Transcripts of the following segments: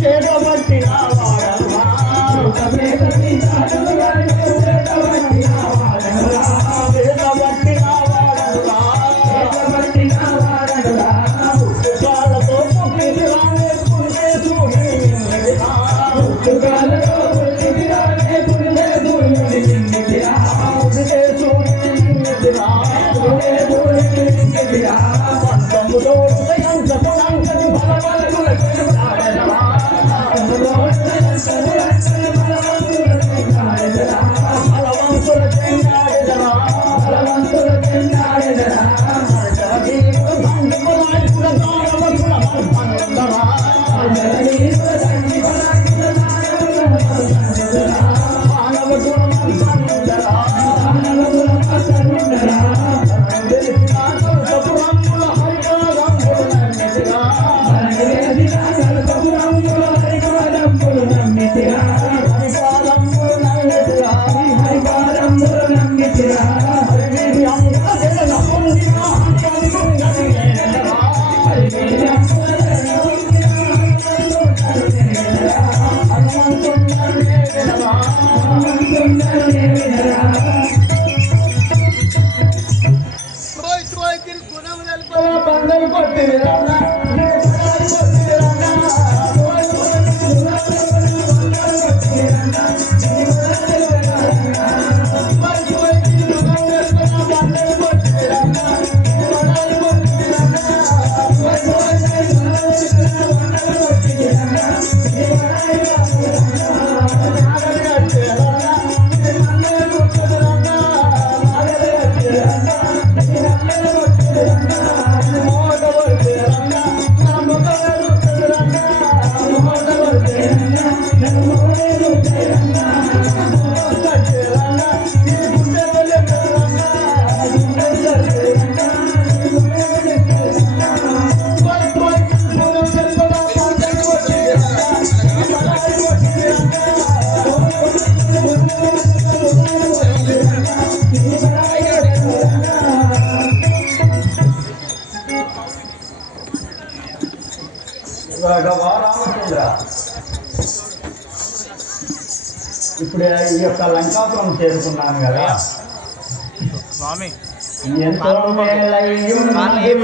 చేరబట్టిన వాడమ్మా ఈ యొక్క లంకాపురం చేరుకున్నాను కదా. స్వామి. ఎంతో మేలయ్యున్నది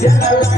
Yeah.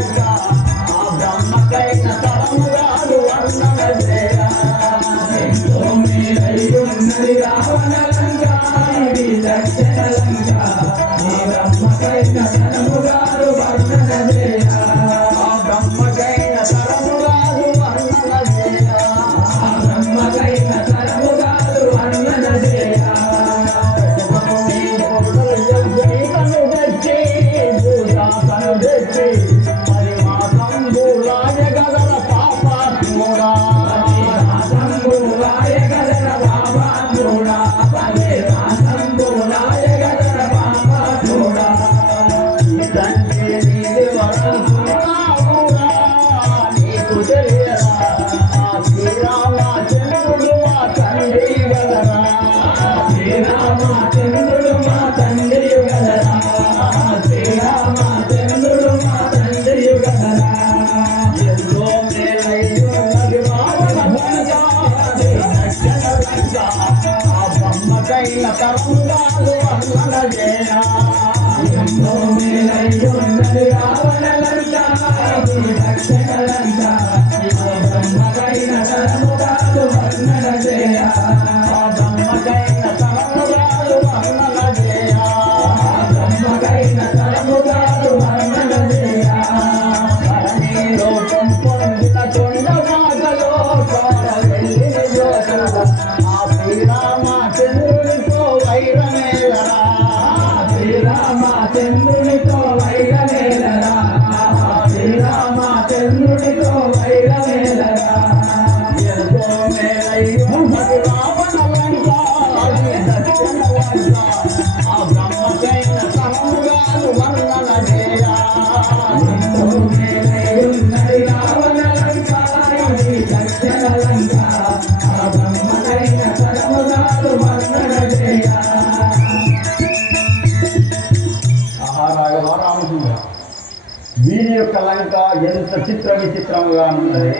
శ్రీరామ చంద్రునితో కనుక ఎంత చిత్ర విచిత్రంగా ఉన్నది?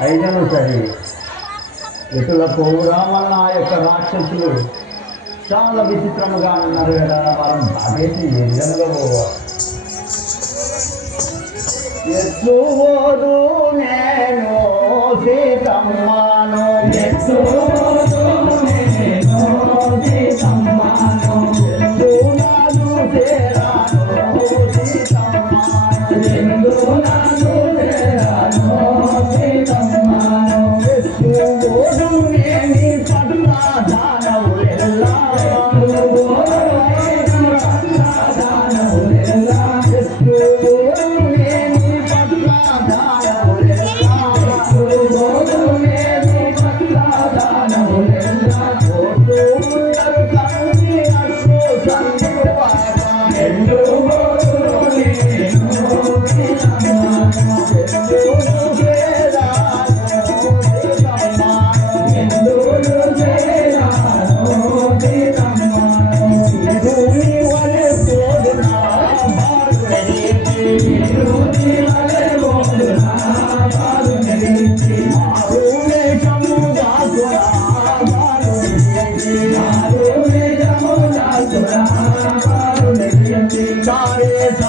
అయినను సరే. ఇటుల కోరామన్న ఆ యొక్క రాక్షసులు చాలా విచిత్రముగా ఉన్నారు కదా వాళ్ళని బాగేసి ఏ విధంగా పోవాలి ఎట్లు నేను సీతమ్మ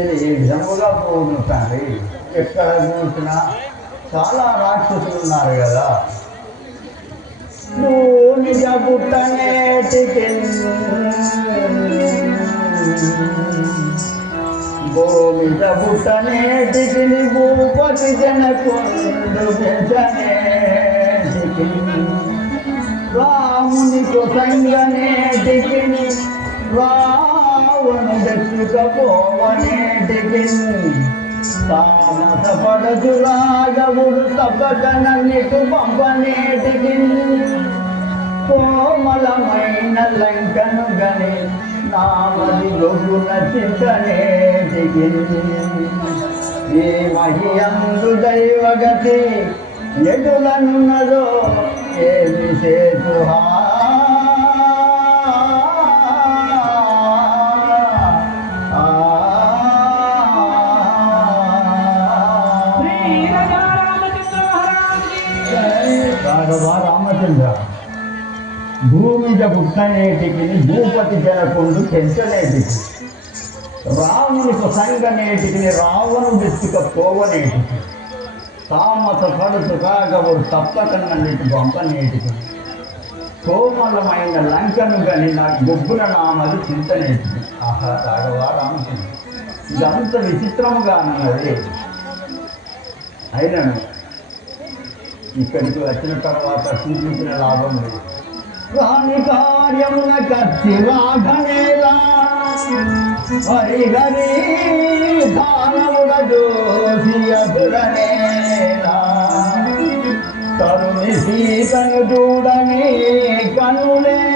నేను ఏ విధముగా పోను తండ్రి ఎక్కడ చూసినా చాలా రాక్షసులు ఉన్నారు కదా. నువ్వు నిజ పుట్టనేటికి భూమిజ పుట్టనేటికి భూపతి జనకుండు పెంచనేటికి రాముని సంగనేటికి రా దక్షికపోవనేటికి తామస పడచులాగవుడు తప్పకనన్నిటి పంపనేటికి కోమలమైన లంకను గని నామది లొగున చింతనేటికి ఏ మహియందు దైవగతి ఎటులనున్నదో ఏమి సేతుహా రాఘవ రామచంద్ర. భూమిద పుట్టనేటికి భూపతి జనకుండు పెంచనేటికి రామునికి సంగనేటికి రావణు వెతుక పోవనేటికి తామత కడుపు కాగవుడు తప్పకన్నన్నిటి పంపనేటికి కోమలమైన లంకను గని నా గొబ్బుల నామలు చింతనేటికి. ఆహా రాఘవ రామచంద్ర. ఇదంత విచిత్రముగా అన్నది. అయినను ఇక్కడికి వచ్చిన తర్వాత చూపించిన లాభం లేదు రాని కార్యమున కత్తి వాఘనేలా హరి హరి దానముల దోషి అదురనేలా తరుణి సీతను చూడని కనులేలా